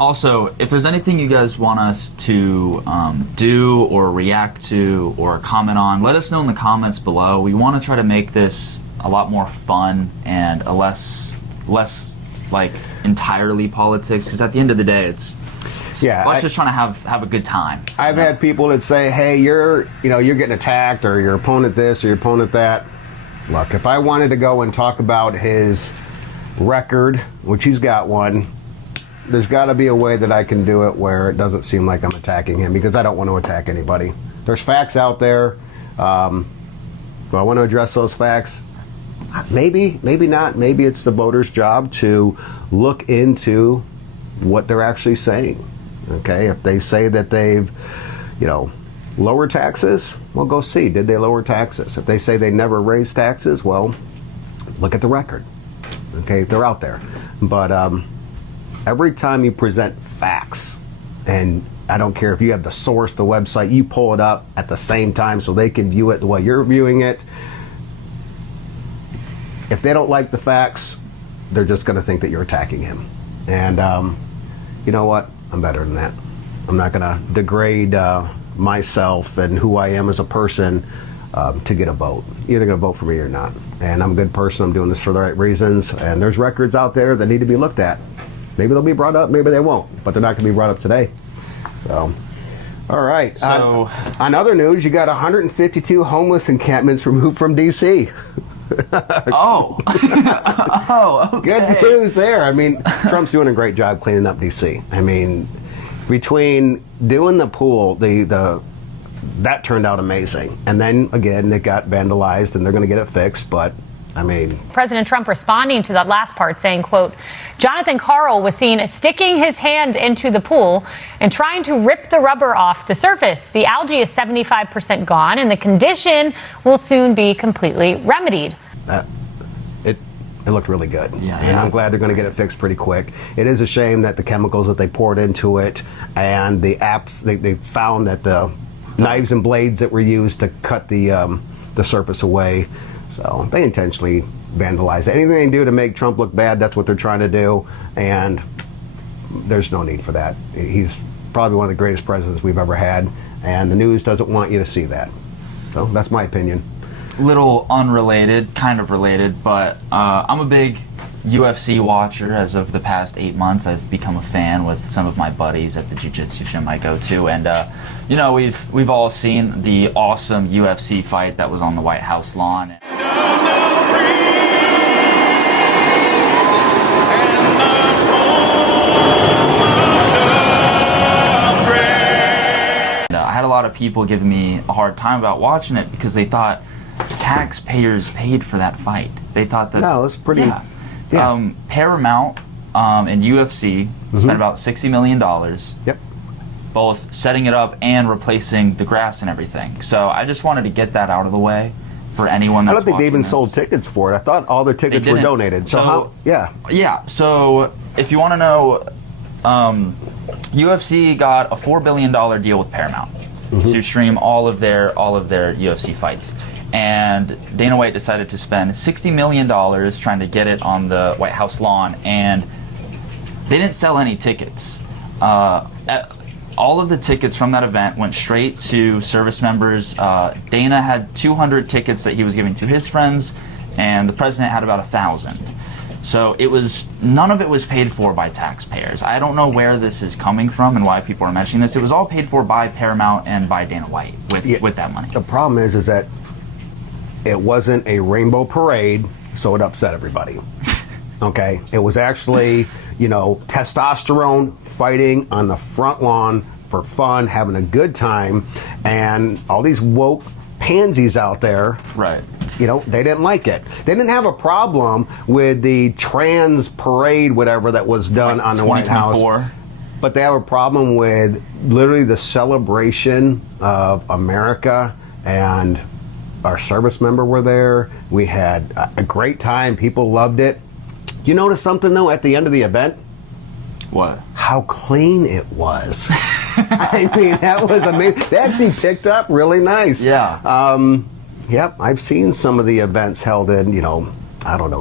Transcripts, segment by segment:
Also, if there's anything you guys want us to do or react to or comment on, let us know in the comments below. We want to try to make this a lot more fun and a less like entirely politics, because at the end of the day, it's just trying to have a good time. I've had people that say, "Hey, you're getting attacked, or your opponent this, or your opponent that." Look, if I wanted to go and talk about his record, which he's got one, there's got to be a way that I can do it where it doesn't seem like I'm attacking him, because I don't want to attack anybody. There's facts out there. Do I want to address those facts? Maybe, maybe not. Maybe it's the voters' job to look into what they're actually saying. Okay, if they say that they've, lowered taxes, well, go see. Did they lower taxes? If they say they never raised taxes, well, look at the record. Okay, they're out there. But every time you present facts, and I don't care if you have the source, the website, you pull it up at the same time so they can view it the way you're viewing it. If they don't like the facts, they're just going to think that you're attacking him. And you know what? I'm better than that. I'm not going to degrade myself and who I am as a person to get a vote. You're either going to vote for me or not. And I'm a good person. I'm doing this for the right reasons. And there's records out there that need to be looked at. Maybe they'll be brought up, maybe they won't. But they're not going to be brought up today. So, all right. So, on other news, you got 152 homeless encampments removed from D.C. Oh, okay. Good news there. I mean, Trump's doing a great job cleaning up D.C. I mean, between doing the pool, that turned out amazing. And then, again, it got vandalized, and they're going to get it fixed, but I mean, President Trump responding to that last part saying, quote, Jonathan Karl was seen sticking his hand into the pool and trying to rip the rubber off the surface. The algae is 75% gone, and the condition will soon be completely remedied. It looked really good. Yeah, and I'm glad they're going to get it fixed pretty quick. It is a shame that the chemicals that they poured into it and the they found that the knives and blades that were used to cut the surface away. So they intentionally vandalize it. Anything they can do to make Trump look bad, that's what they're trying to do. And there's no need for that. He's probably one of the greatest presidents we've ever had. And the news doesn't want you to see that. So that's my opinion. Little unrelated, kind of related, but I'm a big UFC watcher. As of the past 8 months, I've become a fan with some of my buddies at the jiu-jitsu gym I go to, and we've all seen the awesome UFC fight that was on the White House lawn. I had a lot of people giving me a hard time about watching it because they thought taxpayers paid for that fight. They thought that no, it's pretty. Yeah. Paramount and UFC spent about $60 million. Yep. Both setting it up and replacing the grass and everything. So I just wanted to get that out of the way for anyone that's I don't think they even this. sold tickets for it. I thought all their tickets were donated. So yeah. So if you want to know, UFC got a $4 billion deal with Paramount to stream all of their UFC fights. And Dana White decided to spend $60 million trying to get it on the White House lawn, and they didn't sell any tickets. All of the tickets from that event went straight to service members. Dana had 200 tickets that he was giving to his friends, and the president had about 1,000. So none of it was paid for by taxpayers. I don't know where this is coming from and why people are mentioning this. It was all paid for by Paramount and by Dana White with that money. The problem is that it wasn't a rainbow parade, so it upset everybody. Okay? It was actually, testosterone fighting on the front lawn for fun, having a good time, and all these woke pansies out there. Right. They didn't like it. They didn't have a problem with the trans parade, whatever, that was done on the White House. But they have a problem with literally the celebration of America, and our service member were there. We had a great time. People loved it. Do you notice something, though, at the end of the event? What? How clean it was. I mean, that was amazing. They actually picked up really nice. Yeah. Yep, I've seen some of the events held in,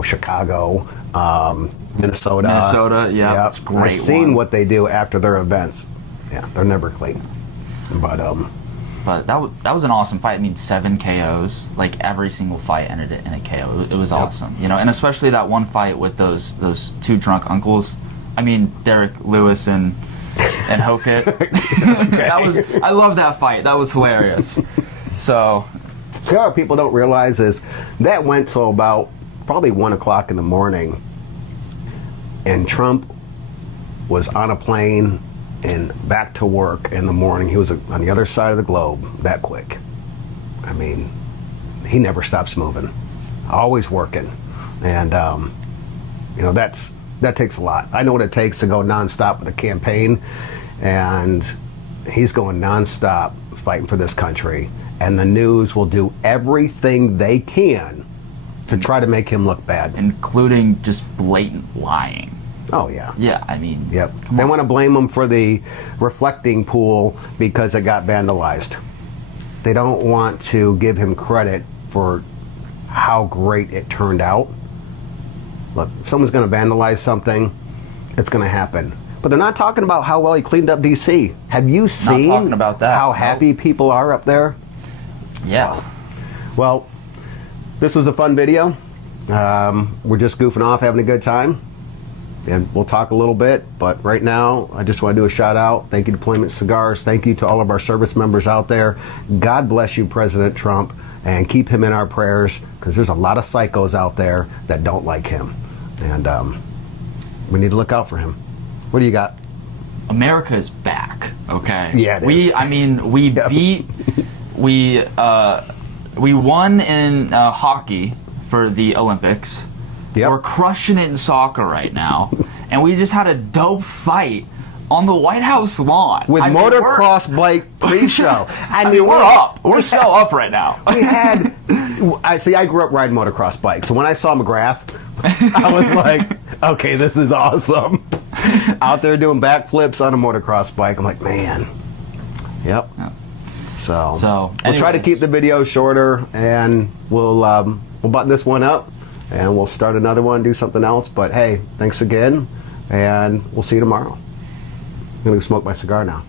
Chicago, Minnesota. Yeah, it's great. I've seen what they do after their events. Yeah, they're never clean. But that was an awesome fight. I mean, 7 KOs. Like every single fight ended in a KO. It was awesome, you know. And especially that one fight with those 2 drunk uncles. I mean, Derek Lewis and Hokit. I love that fight. That was hilarious. So, what people don't realize is that went till about probably 1 o'clock in the morning, and Trump was on a plane and back to work in the morning. He was on the other side of the globe that quick. I mean, he never stops moving, always working, and you know that takes a lot. I know what it takes to go nonstop with a campaign, and he's going nonstop fighting for this country. And the news will do everything they can to try to make him look bad, including just blatant lying. Oh yeah. Yeah, I mean. Yep. They want to blame him for the reflecting pool because it got vandalized. They don't want to give him credit for how great it turned out. Look, if someone's going to vandalize something, it's going to happen. But they're not talking about how well he cleaned up D.C. Have you seen talking about that. How happy people are up there? Yeah. So, well, this was a fun video. We're just goofing off, having a good time. And we'll talk a little bit, but right now, I just want to do a shout out. Thank you to Deployment Cigars. Thank you to all of our service members out there. God bless you, President Trump, and keep him in our prayers, because there's a lot of psychos out there that don't like him. And we need to look out for him. What do you got? America is back, okay? Yeah, it is. I mean, we beat, we won in hockey for the Olympics. Yep. We're crushing it in soccer right now, and we just had a dope fight on the White House lawn with motocross bike pre-show. I mean, we're up. We're so up right now. We had. I grew up riding motocross bikes, so when I saw McGrath, I was like, okay, this is awesome. Out there doing backflips on a motocross bike. I'm like, man. Yep. So we'll try to keep the video shorter, and we'll button this one up. And we'll start another one, do something else. But hey, thanks again, and we'll see you tomorrow. I'm going to smoke my cigar now.